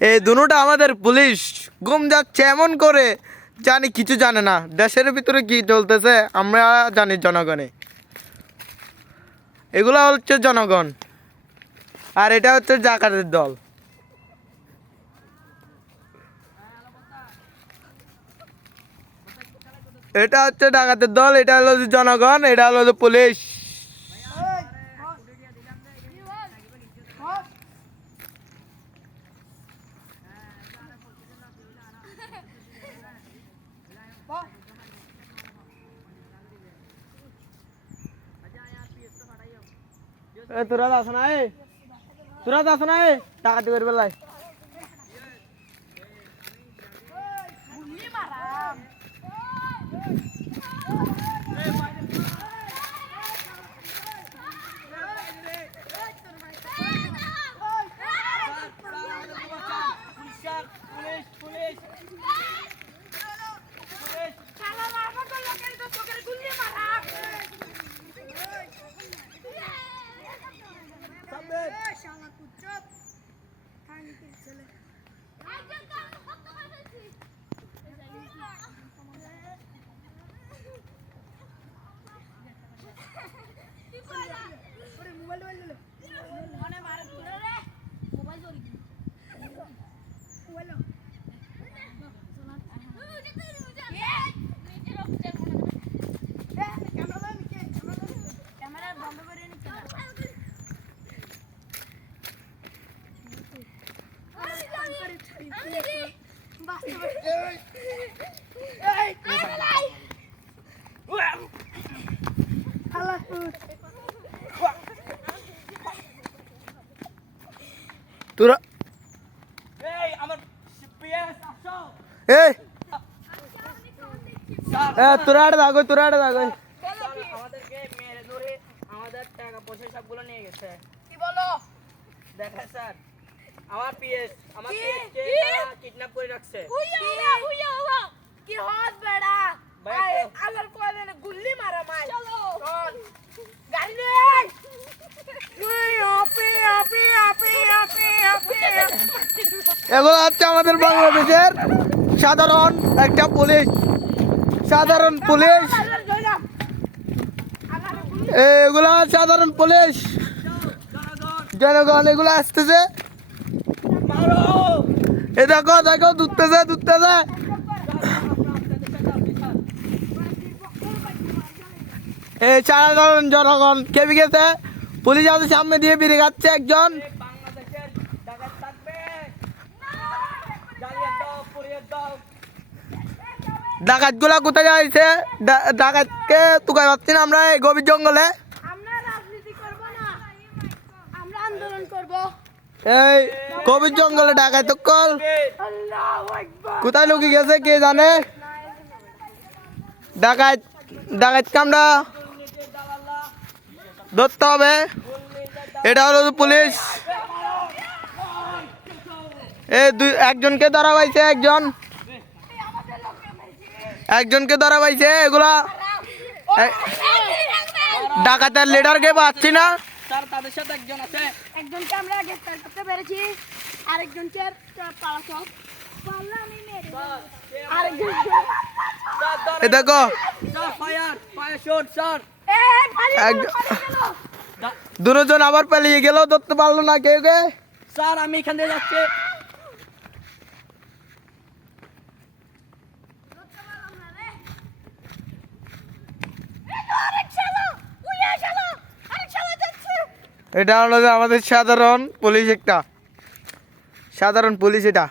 এই দুটোটা আমাদের পুলিশ গুম যাচ্ছে এমন করে, জানি কিছু জানে না দেশের ভিতরে কি চলতেছে, আমরা জানি জনগণে। এগুলা হচ্ছে জনগণ, আর এটা হচ্ছে ডাকাতের দল। এটা হচ্ছে ডাকাতের দল, এটা হলো জনগণ, এটা হলো পুলিশ। তোরা আস না, তোরা আস না, ডাকাতি করবে লাই। তোরা তোরা দাগো, তোরা দাগো। আমাদেরকে মেরে ধরে আমাদের টাকা পয়সা সবগুলো নিয়ে গেছে। কি বলো? দেখা স্যার, আমার পিএস কে কিডন্যাপ করে রাখছে। কি হস বেড়া আবার কোলে গুল্লি মারা মাই চলো গাড়ি নে এগুলো হচ্ছে আমাদের বাংলাদেশের সাধারণ একটা পুলিশ, সাধারণ পুলিশ। এগুলা সাধারণ পুলিশ, জনগণ এগুলো আসতেছে। এ দেখো দেখো, দুধতেছে দুধতেছে। এই সাধারণ জনগণ কেবি গেছে, পুলিশ আছে সামনে দিয়ে বেরিয়ে যাচ্ছে একজন। ডাকাত গুলা কোথায় যাইছে? ডাকাতকে তুকাই পাচ্ছি না আমরা এই গভীর জঙ্গলে। আমরা রাজনীতি করব না, আমরা আন্দোলন করব। এই গভীর জঙ্গলে ডাকাত কল আল্লাহু আকবার। কোথায় লুকিয়ে গেছে কে জানে। ডাকাত ডাকাত কামড়া ধরতে হবে। এটা হলো পুলিশ। একজনকে ধরা পাইছে, একজনকে ধরা পাইছে। এগুলা ডাকাতের লিডারকে পাচ্ছি না। স্যার তাদের সাথে একজন আছে, একজনকে আমরা গ্রেফতার করতে পেরেছি, আরেকজনকে পালাতে পারলামই মেরে আরেকজনকে এ দেখো স্যার ফায়ার শট স্যার। দুজন আবার পালিয়ে গেল, ধরতে পারলো না কেউ কে। স্যার আমি এখান থেকে যাচ্ছি। এটা হলো আমাদের সাধারণ পুলিশ, একটা সাধারণ পুলিশ এটা।